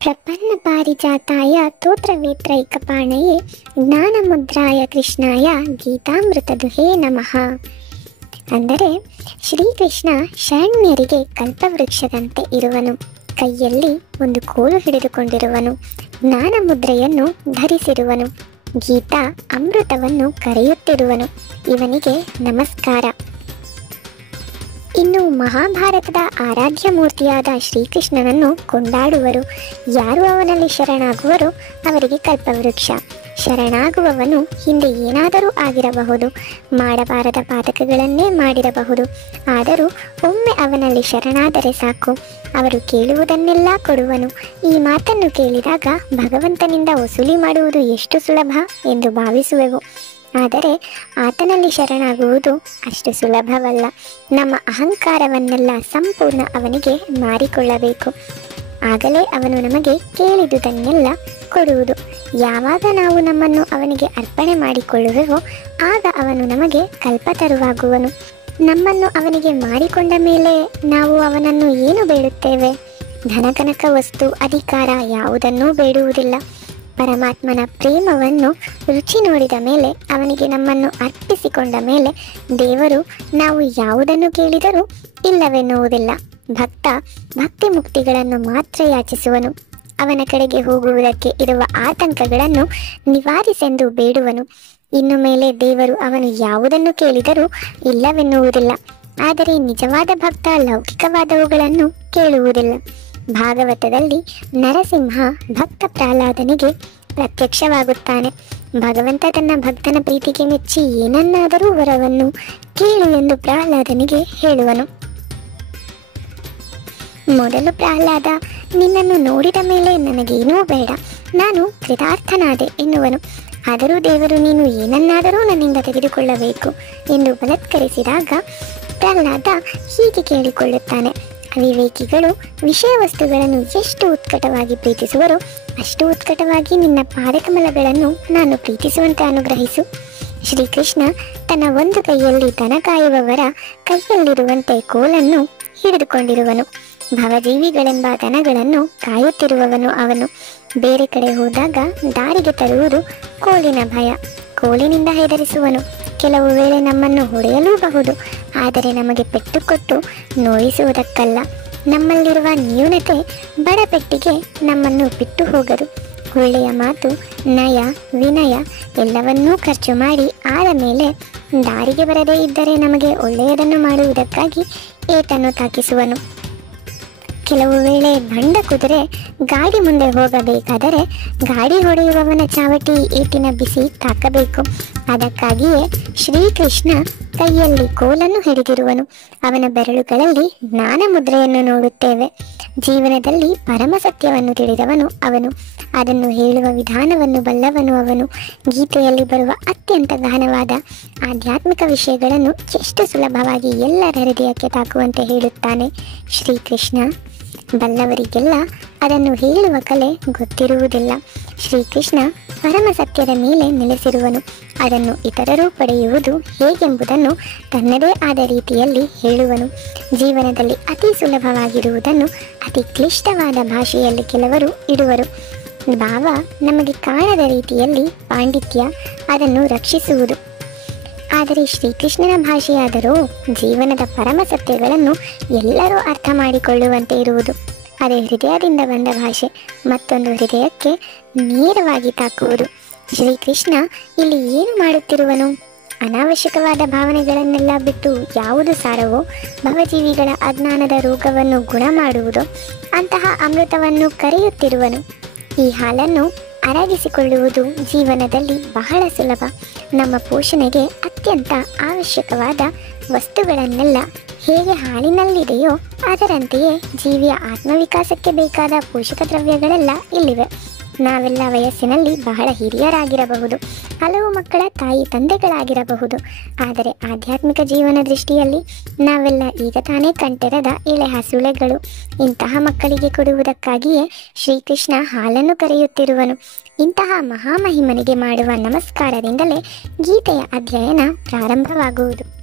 ಪ್ರಪನ್ನ ಪಾರಿಜಾತಾಯ ತೋತ್ರವೇತ್ರೈಕಪಾಣಯೇ ಜ್ಞಾನಮುದ್ರಾಯ ಕೃಷ್ಣಾಯ ಗೀತಾಮೃತದುಹೇ ನಮಃ. ಅಂದರೆ ಶ್ರೀಕೃಷ್ಣ ಶರಣ್ಯರಿಗೆ ಕಲ್ಪವೃಕ್ಷದಂತೆ ಇರುವನು. ಕೈಯಲ್ಲಿ ಒಂದು ಕೋಲು ಹಿಡಿದುಕೊಂಡಿರುವನು. ಜ್ಞಾನ ಮುದ್ರೆಯನ್ನು ಧರಿಸಿರುವನು. ಗೀತಾ ಅಮೃತವನ್ನು ಕರೆಯುತ್ತಿರುವನು. ಇವನಿಗೆ ನಮಸ್ಕಾರ. ಇನ್ನು ಮಹಾಭಾರತದ ಆರಾಧ್ಯ ಮೂರ್ತಿಯಾದ ಶ್ರೀಕೃಷ್ಣನನ್ನು ಕೊಂಡಾಡುವರು. ಯಾರು ಅವನಲ್ಲಿ ಶರಣಾಗುವರೋ ಅವರಿಗೆ ಕಲ್ಪವೃಕ್ಷ. ಶರಣಾಗುವವನು ಹಿಂದೆ ಏನಾದರೂ ಆಗಿರಬಹುದು, ಮಾಡಬಾರದ ಪಾತಕಗಳನ್ನೇ ಮಾಡಿರಬಹುದು. ಆದರೂ ಒಮ್ಮೆ ಅವನಲ್ಲಿ ಶರಣಾದರೆ ಸಾಕು, ಅವರು ಕೇಳುವುದನ್ನೆಲ್ಲ ಕೊಡುವನು. ಈ ಮಾತನ್ನು ಕೇಳಿದಾಗ ಭಗವಂತನಿಂದ ವಸೂಲಿ ಮಾಡುವುದು ಎಷ್ಟು ಸುಲಭ ಎಂದು ಭಾವಿಸುವೆವು. ಆದರೆ ಆತನಲ್ಲಿ ಶರಣಾಗುವುದು ಅಷ್ಟು ಸುಲಭವಲ್ಲ. ನಮ್ಮ ಅಹಂಕಾರವನ್ನೆಲ್ಲ ಸಂಪೂರ್ಣ ಅವನಿಗೆ ಮಾರಿಕೊಳ್ಳಬೇಕು. ಆಗಲೇ ಅವನು ನಮಗೆ ಕೇಳಿದುದನ್ನೆಲ್ಲ ಕೊಡುವುದು. ಯಾವಾಗ ನಾವು ನಮ್ಮನ್ನು ಅವನಿಗೆ ಅರ್ಪಣೆ ಮಾಡಿಕೊಳ್ಳುವೆವೋ ಆಗ ಅವನು ನಮಗೆ ಕಲ್ಪತರುವಾಗುವನು. ನಮ್ಮನ್ನು ಅವನಿಗೆ ಮಾರಿಕೊಂಡ ಮೇಲೆ ನಾವು ಅವನನ್ನು ಏನು ಬೇಡುತ್ತೇವೆ? ಧನಕನಕ, ವಸ್ತು, ಅಧಿಕಾರ ಯಾವುದನ್ನೂ ಬೇಡುವುದಿಲ್ಲ. ಪರಮಾತ್ಮನ ಪ್ರೇಮವನ್ನು ರುಚಿ ನೋಡಿದ ಮೇಲೆ, ಅವನಿಗೆ ನಮ್ಮನ್ನು ಅರ್ಪಿಸಿಕೊಂಡ ಮೇಲೆ ದೇವರು ನಾವು ಯಾವುದನ್ನು ಕೇಳಿದರೂ ಇಲ್ಲವೆನ್ನುವುದಿಲ್ಲ. ಭಕ್ತ ಭಕ್ತಿ ಮುಕ್ತಿಗಳನ್ನು ಮಾತ್ರ ಯಾಚಿಸುವನು. ಅವನ ಕಡೆಗೆ ಹೋಗುವುದಕ್ಕೆ ಇರುವ ಆತಂಕಗಳನ್ನು ನಿವಾರಿಸೆಂದು ಬೇಡುವನು. ಇನ್ನು ಮೇಲೆ ದೇವರು ಅವನು ಯಾವುದನ್ನು ಕೇಳಿದರೂ ಇಲ್ಲವೆನ್ನುವುದಿಲ್ಲ. ಆದರೆ ನಿಜವಾದ ಭಕ್ತ ಲೌಕಿಕವಾದವುಗಳನ್ನು ಕೇಳುವುದಿಲ್ಲ. ಭಾಗವತದಲ್ಲಿ ನರಸಿಂಹ ಭಕ್ತ ಪ್ರಹ್ಲಾದನಿಗೆ ಪ್ರತ್ಯಕ್ಷವಾಗುತ್ತಾನೆ. ಭಗವಂತ ತನ್ನ ಭಕ್ತನ ಪ್ರೀತಿಗೆ ಮೆಚ್ಚಿ ಏನನ್ನಾದರೂ ವರವನ್ನು ಕೇಳು ಎಂದು ಪ್ರಹ್ಲಾದನಿಗೆ ಹೇಳುವನು. ಮೊದಲು ಪ್ರಹ್ಲಾದ, ನಿನ್ನನ್ನು ನೋಡಿದ ಮೇಲೆ ನನಗೇನೂ ಬೇಡ, ನಾನು ಕೃತಾರ್ಥನಾದೆ ಎನ್ನುವನು. ಆದರೂ ದೇವರು ನೀನು ಏನನ್ನಾದರೂ ನನ್ನಿಂದ ತೆಗೆದುಕೊಳ್ಳಬೇಕು ಎಂದು ಬಲತ್ಕರಿಸಿದಾಗ ಪ್ರಹ್ಲಾದ ಹೀಗೆ ಕೇಳಿಕೊಳ್ಳುತ್ತಾನೆ. ಅವಿವೇಕಿಗಳು ವಿಷಯ ವಸ್ತುಗಳನ್ನು ಎಷ್ಟು ಉತ್ಕಟವಾಗಿ ಪ್ರೀತಿಸುವರೋ ಅಷ್ಟು ಉತ್ಕಟವಾಗಿ ನಿನ್ನ ಪಾದಕಮಲಗಳನ್ನು ನಾನು ಪ್ರೀತಿಸುವಂತೆ ಅನುಗ್ರಹಿಸು. ಶ್ರೀಕೃಷ್ಣ ತನ್ನ ಒಂದು ಕೈಯಲ್ಲಿ ದನ ಕಾಯುವವರ ಕೈಯಲ್ಲಿರುವಂತೆ ಕೋಲನ್ನು ಹಿಡಿದುಕೊಂಡಿರುವನು. ಭವಜೀವಿಗಳೆಂಬ ದನಗಳನ್ನು ಕಾಯುತ್ತಿರುವವನು ಅವನು. ಬೇರೆ ಕಡೆ ಹೋದಾಗ ದಾರಿಗೆ ತರುವುದು ಕೋಲಿನ ಭಯ. ಕೋಲಿನಿಂದ ಹೆದರಿಸುವನು. ಕೆಲವು ವೇಳೆ ನಮ್ಮನ್ನು ಹೊಡೆಯಲೂಬಹುದು, ಆದರೆ ನಮಗೆ ಪೆಟ್ಟು ಕೊಟ್ಟು ನೋಯಿಸುವುದಕ್ಕಲ್ಲ. ನಮ್ಮಲ್ಲಿರುವ ನ್ಯೂನತೆ ಬಡಪೆಟ್ಟಿಗೆ ನಮ್ಮನ್ನು ಬಿಟ್ಟು ಹೋಗದು. ಒಳ್ಳೆಯ ಮಾತು, ನಯ, ವಿನಯ ಎಲ್ಲವನ್ನೂ ಖರ್ಚು ಮಾಡಿ ಆದ ಮೇಲೆ ದಾರಿಗೆ ಬರದೇ ಇದ್ದರೆ ನಮಗೆ ಒಳ್ಳೆಯದನ್ನು ಮಾಡುವುದಕ್ಕಾಗಿ ಏಟನ್ನು ತಾಕಿಸುವನು. ಕೆಲವು ವೇಳೆ ಬಂಡ ಕುದುರೆ ಗಾಡಿ ಮುಂದೆ ಹೋಗಬೇಕಾದರೆ ಗಾಡಿ ಹೊಡೆಯುವವನ ಚಾವಟಿ ಏಟಿನ ಬಿಸಿ ತಾಕಬೇಕು. ಅದಕ್ಕಾಗಿಯೇ ಶ್ರೀಕೃಷ್ಣ ಕೈಯಲ್ಲಿ ಕೋಲನ್ನು ಹಿಡಿದಿರುವನು. ಅವನ ಬೆರಳುಗಳಲ್ಲಿ ಜ್ಞಾನ ಮುದ್ರೆಯನ್ನು ನೋಡುತ್ತೇವೆ. ಜೀವನದಲ್ಲಿ ಪರಮ ಸತ್ಯವನ್ನು ತಿಳಿದವನು ಅವನು. ಅದನ್ನು ಹೇಳುವ ವಿಧಾನವನ್ನು ಬಲ್ಲವನು ಅವನು. ಗೀತೆಯಲ್ಲಿ ಬರುವ ಅತ್ಯಂತ ಗಹನವಾದ ಆಧ್ಯಾತ್ಮಿಕ ವಿಷಯಗಳನ್ನು ಎಷ್ಟು ಸುಲಭವಾಗಿ ಎಲ್ಲರ ಹೃದಯಕ್ಕೆ ತಾಕುವಂತೆ ಹೇಳುತ್ತಾನೆ ಶ್ರೀಕೃಷ್ಣ. ಬಲ್ಲವರಿಗೆಲ್ಲ ಅದನ್ನು ಹೇಳುವ ಕಲೆ ಗೊತ್ತಿರುವುದಿಲ್ಲ. ಶ್ರೀಕೃಷ್ಣ ಪರಮ ಸತ್ಯದ ಮೇಲೆ ನೆಲೆಸಿರುವನು. ಅದನ್ನು ಇತರರು ಪಡೆಯುವುದು ಹೇಗೆಂಬುದನ್ನು ತನ್ನದೇ ಆದ ರೀತಿಯಲ್ಲಿ ಹೇಳುವನು. ಜೀವನದಲ್ಲಿ ಅತಿ ಸುಲಭವಾಗಿರುವುದನ್ನು ಅತಿ ಕ್ಲಿಷ್ಟವಾದ ಭಾಷೆಯಲ್ಲಿ ಕೆಲವರು ಇಡುವರು. ಭಾವ ನಮಗೆ ಕಾಣದ ರೀತಿಯಲ್ಲಿ ಪಾಂಡಿತ್ಯ ಅದನ್ನು ರಕ್ಷಿಸುವುದು. ಆದರೆ ಶ್ರೀಕೃಷ್ಣನ ಭಾಷೆಯಾದರೂ ಜೀವನದ ಪರಮ ಸತ್ಯಗಳನ್ನು ಎಲ್ಲರೂ ಅರ್ಥ ಮಾಡಿಕೊಳ್ಳುವಂತೆ ಇರುವುದು. ಅದೇ ಹೃದಯದಿಂದ ಬಂದ ಭಾಷೆ ಮತ್ತೊಂದು ಹೃದಯಕ್ಕೆ ನೇರವಾಗಿ ತಾಕುವುದು. ಶ್ರೀಕೃಷ್ಣ ಇಲ್ಲಿ ಏನು ಮಾಡುತ್ತಿರುವನು? ಅನಾವಶ್ಯಕವಾದ ಭಾವನೆಗಳನ್ನೆಲ್ಲ ಬಿಟ್ಟು ಯಾವುದು ಸಾರವೋ, ಭವಜೀವಿಗಳ ಅಜ್ಞಾನದ ರೋಗವನ್ನು ಗುಣ ಮಾಡುವುದೋ ಅಂತಹ ಅಮೃತವನ್ನು ಕರೆಯುತ್ತಿರುವನು. ಈ ಹಾಲನ್ನು ಅರಗಿಸಿಕೊಳ್ಳುವುದು ಜೀವನದಲ್ಲಿ ಬಹಳ ಸುಲಭ. ನಮ್ಮ ಪೋಷಣೆಗೆ ಅತ್ಯಂತ ಅವಶ್ಯಕವಾದ ವಸ್ತುಗಳನ್ನೆಲ್ಲ ಹೇಗೆ ಹಾಲಿನಲ್ಲಿದೆಯೋ ಅದರಂತೆಯೇ ಜೀವಿಯ ಆತ್ಮವಿಕಾಸಕ್ಕೆ ಬೇಕಾದ ಪೋಷಕ ದ್ರವ್ಯಗಳೆಲ್ಲ ಇಲ್ಲಿವೆ. ನಾವೆಲ್ಲ ವಯಸ್ಸಿನಲ್ಲಿ ಬಹಳ ಹಿರಿಯರಾಗಿರಬಹುದು, ಹಲವು ಮಕ್ಕಳ ತಾಯಿ ತಂದೆಗಳಾಗಿರಬಹುದು. ಆದರೆ ಆಧ್ಯಾತ್ಮಿಕ ಜೀವನ ದೃಷ್ಟಿಯಲ್ಲಿ ನಾವೆಲ್ಲ ಈಗ ತಾನೇ ಕಂಟೆರದ ಎಳೆ ಹಸುಳೆಗಳು. ಇಂತಹ ಮಕ್ಕಳಿಗೆ ಕೊಡುವುದಕ್ಕಾಗಿಯೇ ಶ್ರೀಕೃಷ್ಣ ಹಾಲನ್ನು ಕರೆಯುತ್ತಿರುವನು. ಇಂತಹ ಮಹಾಮಹಿಮನಿಗೆ ಮಾಡುವ ನಮಸ್ಕಾರದಿಂದಲೇ ಗೀತೆಯ ಅಧ್ಯಯನ ಪ್ರಾರಂಭವಾಗುವುದು.